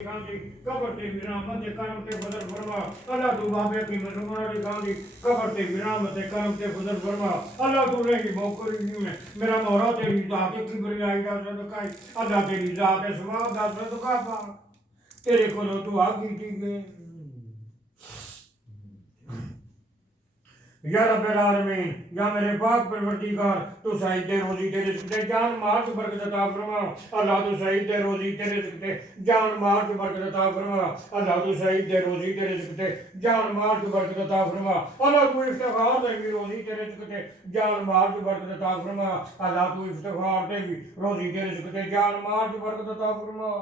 Gandhi cover ते विराम ते कर्म ते फजल फरमा अल्लाह तू बाबे की मुसलमान गांधी कबर ते विराम ते कर्म ते फजल फरमा अल्लाह तू रही मोकरी में मेरा मोहरा तेरी जात की बरियाई दा सदका अल्लाह तेरी जात सवाब दा सदका पा तेरे कोलों तू आ कीती गई या रब्बल आलमीन या मेरे पाक परवरदिगार तू सही दे रोजी तेरे रिज़्क़ जान माल की बरकत अता फरमा अल्लाह तू सही दे रोजी तेरे रिज़्क़ जान माल की बरकत अता फरमा अल्लाह तू सही दे रोजी तेरे रिज़्क़ जान माल की बरकत अता फरमा अल्लाह तू इफ्तिखार दे रोजी तेरे रिज़्क़ जान माल की बरकत अता फरमा अल्लाह तू इफ्तिखार दे रोजी तेरे रिज़्क़ जान माल की बरकत अता फरमा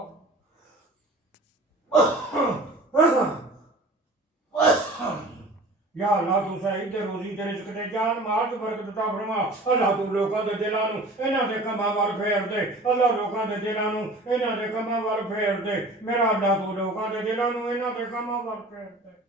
या अल्लाह तू सही ते रोजी तेरे रिज़्क़ जान माल की बरकत अता फरमा अल्लाह तू लोकां दे दिलां नूं इन्हां दे कमां वल फेर दे अल्लाह लोकां दे दिलां नूं इन्हां दे कमां वल फेर दे मेरा अल्लाह तू लोकां दे दिलां नूं इन्हां दे कमां वल फेर दे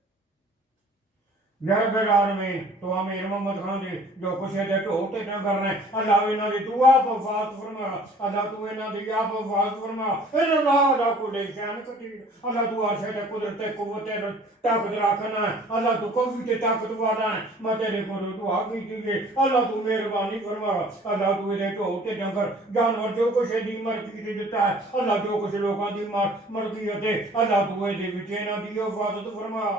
या रब्बल आलमीन तो अमीर मोहम्मद खान जी जो कुछ है ढोल ते न कर रहे अल्लाह इन्हां दी तू आप वफात फरमा अल्लाह तू इन्हां दी आप वफात फरमा इन्हां दा अल्लाह को दे शान कटी अल्लाह तू अर्श ते कुदरत ते कुव्वत ते ताकत रखना है अल्लाह तू कभी ते ताकत वाला है मैं तेरे को दुआ की है अल्लाह तू मेहरबानी फरमा अल्लाह तू इहदे ढोल ते डंगर जानवर जो कुछ दी मर्जी दिता है अल्लाह जो कुछ लोकां दी मर्जी है अल्लाह तू इहदे विच इन्हां दी हिफाजत फरमा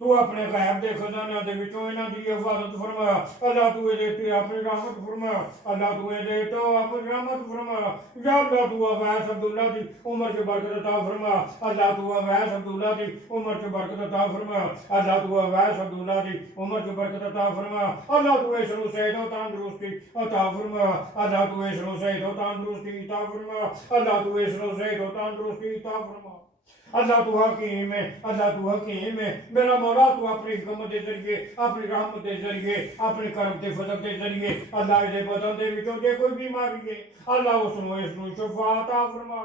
तू अपने गैब दे खजाना दे विचों इन्हां दी हिफाजत फरमा अल्लाह तू इहदे ते अपनी रहमत फरमा अल्लाह तू इहदे तो अपनी रहमत फरमा या अल्लाह तू अवैस अब्दुल्ला दी उम्र च बरकत अता फरमा अल्लाह तू अवैस अब्दुल्ला दी उम्र च बरकत अता फरमा अल्लाह तू अवैस अब्दुल्ला दी उम्र च बरकत अता फरमा अल्लाह तू इसनूं सेहत और तंदुरुस्ती अता फरमा अल्लाह तू इसनूं सेहत और तंदुरुस्ती अता फरमा अल्लाह तू इसनूं सेहत और तंदुरुस्ती अता फरमा अल्लाह तू हकीम है अल्लाह तू हकीम है मेरा मौला तू अपनी हिकमत के जरिए अपनी रहमत के जरिए अपने करम के फजल के जरिए अल्लाह दे बदन दे विचों जे कोई बीमारी है अल्लाह उसनूं इसनूं शिफा अता फरमा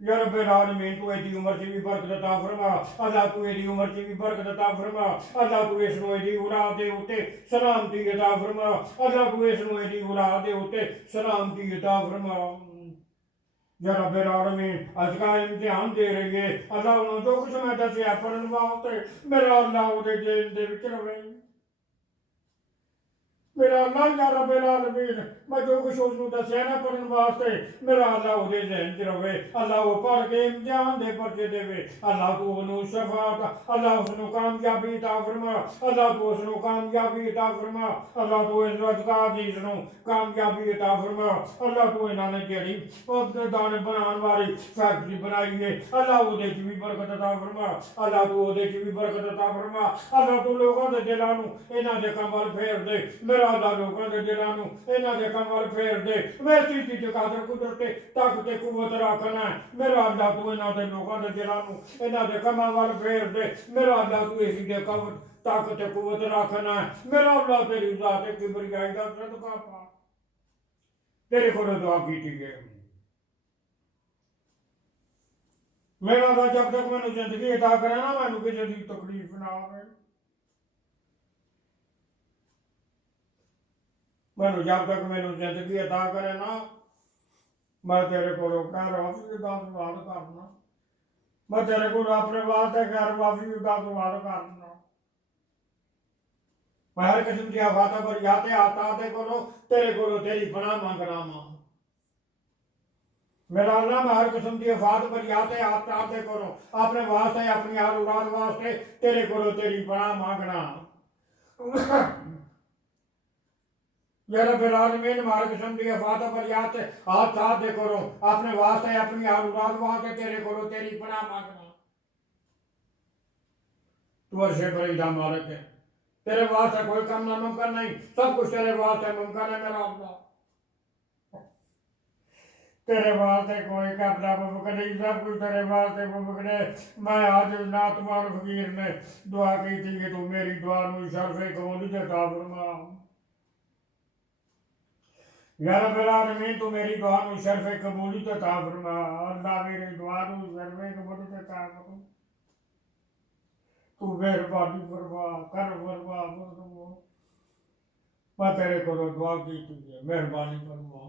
या रब्बल आलमीन तू एदी उम्र च भी बरकत अता फरमा अल्लाह तू एदी उम्र च भी बरकत अता फरमा अल्लाह तू इसनूं एदी औलाद दे उत्ते सलामती अता फरमा अल्लाह तू इसनूं एदी औलाद दे उत्ते सलामती अता फरमा या रब्बल आलमीन अज का इम्तिहान दे रही है अल्लाह उन्होंने जो कुछ मैं दसिया पढ़न वास्ते मेरा अल्लाह उहदे जेल दे विच रवे मेरा अल्लाह या रब्बल आलमीन मैं जो कुछ उसनूं दसिया ना पढ़न वास्ते मेरा अल्लाह उहदे ज़हन च रवे अल्लाह वो पढ़ के इम्तिहान दे पर्चे देवे अल्लाह तू उहनूं शफाअत अल्लाह उसनूं कामयाबी अता फरमा अल्लाह तू उसनूं कामयाबी अता फरमा अल्लाह तू इस रोज़गार दी इसनूं कामयाबी अता फरमा अल्लाह तू इन्हां ने जेहड़ी दाने बनाने वाली फैक्ट्री बनाई है अल्लाह उहदे च भी बरकत अता फरमा अल्लाह तू उहदे च भी बरकत अता फरमा अल्लाह तू लोकां दे दिलां नूं इन्हां दे कम वल फेर दे मेरा अल्लाह लोकां दे दिलां नूं इन्हां दे कम वल फेर दे वैसी चीज कादर कुदरत ताकत कुव्वत रखना है मेरा अल्लाह तू इन्हां दे लोकां दे दिलां नूं इन्हां दे कमां वल फेर दे मेरा अल्लाह तू इसी दे कवत ताकत कुव्वत रखना है मेरा अल्लाह तेरी जात किबरियाई दा सदका पा तेरे कोल दुआ कीती है मेरा अल्लाह जब तक मैनूं जिंदगी अता करे ना मैनूं किसी दी तकलीफ ना आवे मैनूं जब तक मैनूं जिंदगी अता करे ना मैं तेरे को खैर वाफी दा सवाल करना मैं तेरे को अपने वास्ते खैर वाफी दा सवाल करना मैं हर किस्म की आफात पर याते आता ते कोलो तेरे को तेरी पनाह मंगना मां मेरा अल्लाह मैं हर किस्म की आफात पर याते आता ते करो अपने वास्ते अपनी आल औलाद वास्ते तेरे को तेरी पनाह मांगना या रब्बल आलमीन हर किस्म की आफात पर याते हाथ साथ दे करो अपने वास्ते अपनी आल औलाद वास्ते तेरे को तेरी पनाह मांगना तू अर्शे पर दा मालिक है तेरे वास्ते कोई काम नामुमकिन नहीं सब कुछ तेरे वास्ते मुमकिन है मेरा अल्लाह तेरे वास्ते कोई कपड़ा मुमकिन नहीं सब कुछ तेरे वास्ते मुमकिन है मैं आज नातवान फकीर ने दुआ की थी कि तू मेरी दुआ नूं शर्फे कबूलियत अता फरमा या रब्बल आलमीन तू मेरी दुआ नूं शर्फे कबूलियत अता फरमा अल्लाह मेरी दुआ नूं शर्फे कबूलियत अता फरमा तू मेहरबानी फरमा कर फरमा मैं तेरे को दुआ की थी मेहरबानी फरमा